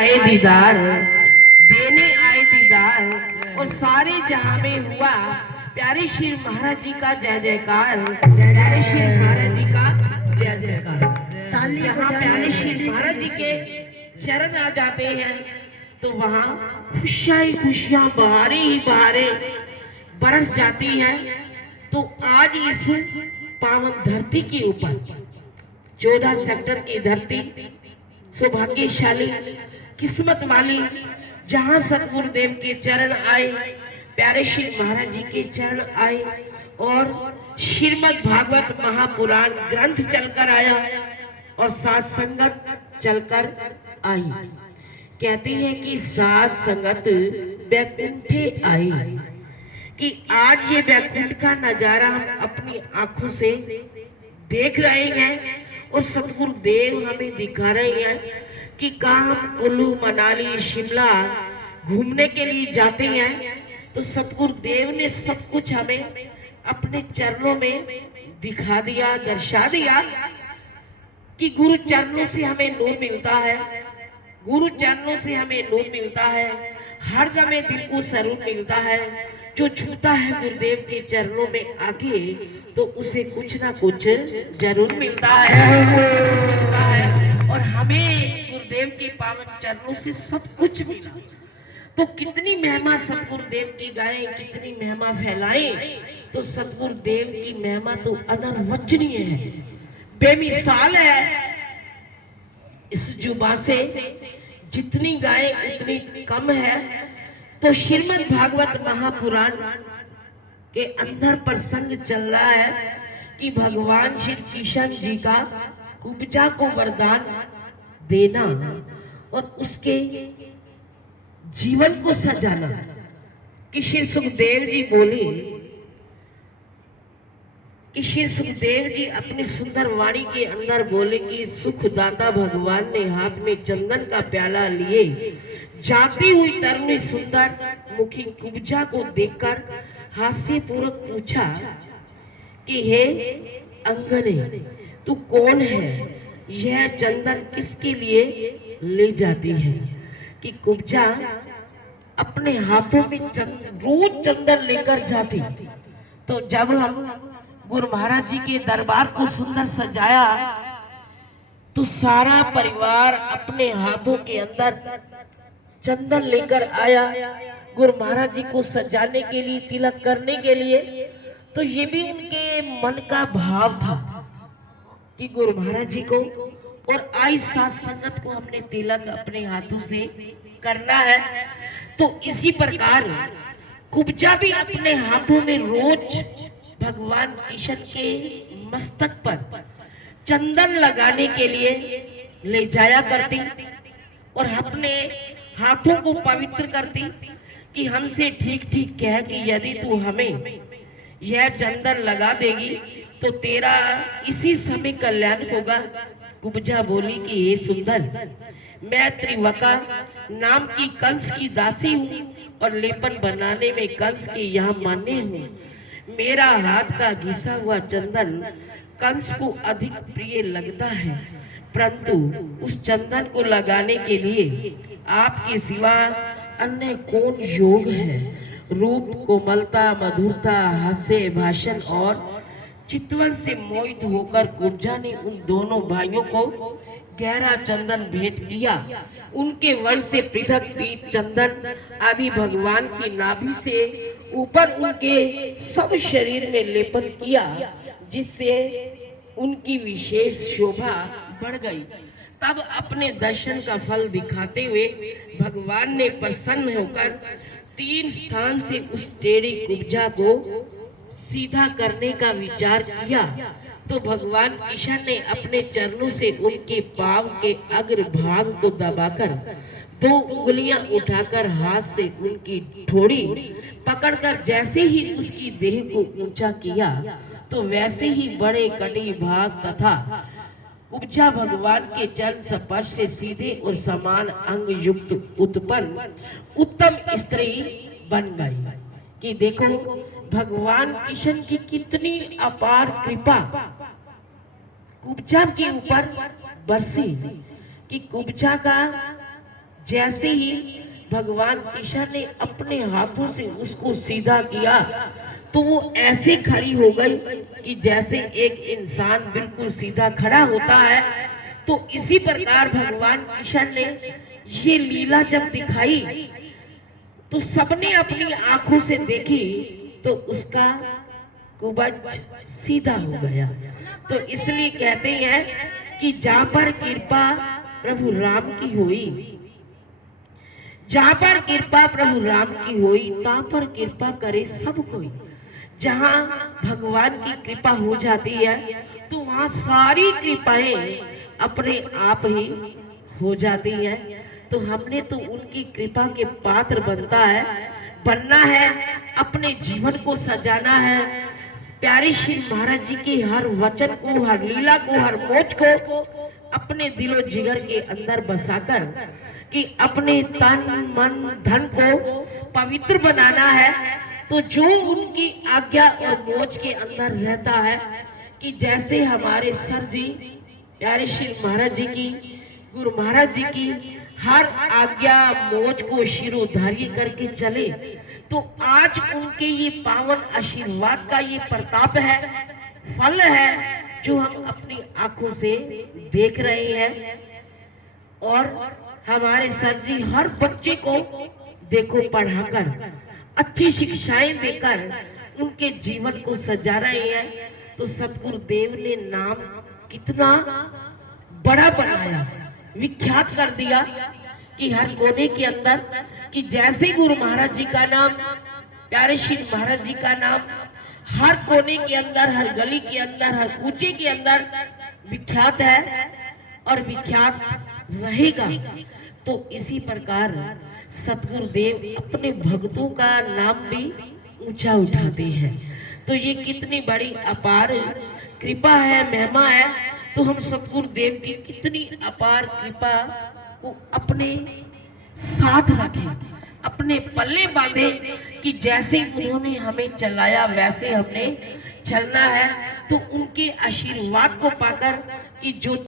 आए दीदार, देने आए दीदार, और सारे जहां में हुआ प्यारे श्री महाराज जी का जय जयकार, प्यारे श्री महाराज जी का जय जयकार। जहाँ प्यारे श्री महाराज जी के चरण आ जाते हैं तो वहाँ खुशियां ही खुशियां, बहारें ही बहारें बरस जाती हैं। तो आज इस पावन धरती के ऊपर 14 सेक्टर की धरती सौभाग्यशाली किस्मत वाली, जहां सतगुरुदेव के चरण आए, प्यारे श्री महाराज जी के चरण आए और श्रीमद् भागवत महापुराण ग्रंथ चलकर आया और साथ संगत चलकर आई। कहते हैं कि साथ संगत बैकुंठे आई, कि आज ये बैकुंठ का नजारा हम अपनी आंखों से देख रहे हैं और सतगुरुदेव हमें दिखा रहे हैं कि कहाँ हम कुल्लू मनाली शिमला घूमने के लिए जाते हैं तो सतगुरुदेव ने सब कुछ हमें अपने चरणों में दिखा दिया, दर्शा दिया कि गुरु चरणों से हमें नूर मिलता है, गुरु चरणों से हमें नूर मिलता है, हर समय दिल को सरूर मिलता है। जो छूता है गुरुदेव के चरणों में आके तो उसे कुछ ना कुछ जरूर मिलता है और हमें गुरुदेव के पावन चरणों से सब कुछ मिला। तो कितनी महिमा सतगुरुदेव की गाएं, कितनी महिमा फैलाएं, तो सतगुरुदेव की महिमा तो अनर्वचनीय है, बेमिसाल है। इस जुबान से जितनी गाएं उतनी कम है। तो श्रीमद् भागवत महापुराण के अंदर प्रसंग चल रहा है कि भगवान श्री कृष्ण जी का कुब्जा को वरदान देना और उसके जीवन को सजाना। कि श्री सुखदेव जी बोले कि श्री सुखदेव जी अपनी सुंदर वाणी के अंदर बोले कि सुखदाता भगवान ने हाथ में चंदन का प्याला लिए जाती हुई तरुणी सुंदर मुखी कुब्जा को देखकर हास्य पूर्वक पूछा कि हे अंगने, तू कौन है? यह चंदन किसके लिए ले जाती है? कि कुब्जा अपने हाथों में रोज चंदन लेकर जाती। तो जब हम गुरु महाराज जी के दरबार को सुंदर सजाया तो सारा परिवार अपने हाथों के अंदर चंदन लेकर आया गुरु महाराज जी को सजाने के लिए, तिलक करने के लिए। तो ये भी उनके मन का भाव था कि गुरु महाराज जी को और आई साथ संगत को अपने तिलक अपने हाथों से करना है। तो इसी प्रकार कुब्जा भी अपने हाथों में रोज भगवान कृष्ण के मस्तक पर चंदन लगाने के लिए ले जाया करती और अपने हाथों को पवित्र करती कि हमसे ठीक ठीक कह कि यदि तू हमें यह चंदन लगा देगी तो तेरा इसी समय कल्याण होगा। कुब्जा बोली कि हे सुंदर, मैं त्रिवका नाम की कंस की दासी हूँ और लेपन बनाने में कंस के यहाँ मान्य हूँ। मेरा हाथ का घिसा हुआ चंदन कंस को अधिक प्रिय लगता है, परंतु उस चंदन को लगाने के लिए आपके सिवा अन्य कौन योग है? रूप, कोमलता, मधुरता, हास्य, भाषण और चितवन से मोहित होकर कुब्जा ने उन दोनों भाइयों को गहरा चंदन भेंट किया। उनके वर्ण से पृथक पीत चंदन आदि भगवान की नाभि से ऊपर उनके सब शरीर में लेपन किया, जिससे उनकी विशेष शोभा बढ़ गई। तब अपने दर्शन का फल दिखाते हुए भगवान ने प्रसन्न होकर 3 स्थान से उस टेढ़ी कुब्जा को सीधा करने का विचार किया। तो भगवान कृष्ण ने अपने चरणों से उनके पांव के अग्र भाग को दबाकर 2 उंगलियां उठाकर हाथ से उनकी ठोड़ी पकड़कर जैसे ही उसकी देह को ऊंचा किया तो वैसे ही बड़े कटी भाग तथा कुब्जा भगवान के चरण स्पर्श से सीधे और समान अंग युक्त उत्पन्न उत्तम स्त्री बन गई। कि देखो भगवान कृष्ण की कितनी अपार कृपा कुब्जा के ऊपर बरसी कि कुब्जा का जैसे ही भगवान कृष्ण ने अपने हाथों से उसको सीधा किया तो वो ऐसे खड़ी हो गई कि जैसे एक इंसान बिल्कुल सीधा खड़ा होता है। तो इसी प्रकार भगवान कृष्ण ने ये लीला जब दिखाई तो सबने अपनी आंखों से देखी तो उसका कुबज सीधा हो गया। तो इसलिए कहते हैं कि जहां पर कृपा प्रभु राम की हुई, जहां पर कृपा प्रभु राम की हुई तहां पर कृपा करे सब कोई। जहां भगवान की कृपा हो जाती है तो वहां सारी कृपाएं अपने आप ही हो जाती हैं। तो हमने तो उनकी कृपा के पात्र बनना है, अपने जीवन को सजाना है। प्यारे श्री महाराज जी के हर वचन को, हर लीला को, हर मोच को अपने दिलो जिगर के अंदर बसाकर कि अपने तन मन धन को पवित्र बनाना है। तो जो उनकी आज्ञा और मोच के अंदर रहता है कि जैसे हमारे सर जी प्यारे श्री महाराज जी की, गुरु महाराज जी की हर आज्ञा मोच को शिरोधार्य करके चले, तो आज उनके ये पावन आशीर्वाद का ये प्रताप है, फल है जो हम अपनी आंखों से देख रहे हैं। और हमारे सर जी हर बच्चे को देखो पढ़ाकर, अच्छी शिक्षाएं देकर उनके जीवन को सजा रहे हैं। तो सतगुरुदेव ने नाम कितना बड़ा बनाया, विख्यात कर दिया कि हर कोने के अंदर कि जैसे गुरु महाराज जी का नाम, प्यारे श्री महाराज जी का नाम हर कोने के अंदर, हर गली के अंदर, हर कूचे के अंदर विख्यात है और विख्यात रहेगा। तो इसी प्रकार सतगुरुदेव अपने भक्तों का नाम भी ऊंचा उठाते हैं। तो ये कितनी बड़ी अपार कृपा है, महिमा है। तो हम सतगुरुदेव की कितनी अपार कृपा को अपने साथ रखें, अपने पल्ले बांधे कि जैसे उन्होंने हमें चलाया वैसे हमने चलना है। तो उनके आशीर्वाद को पाकर कि जो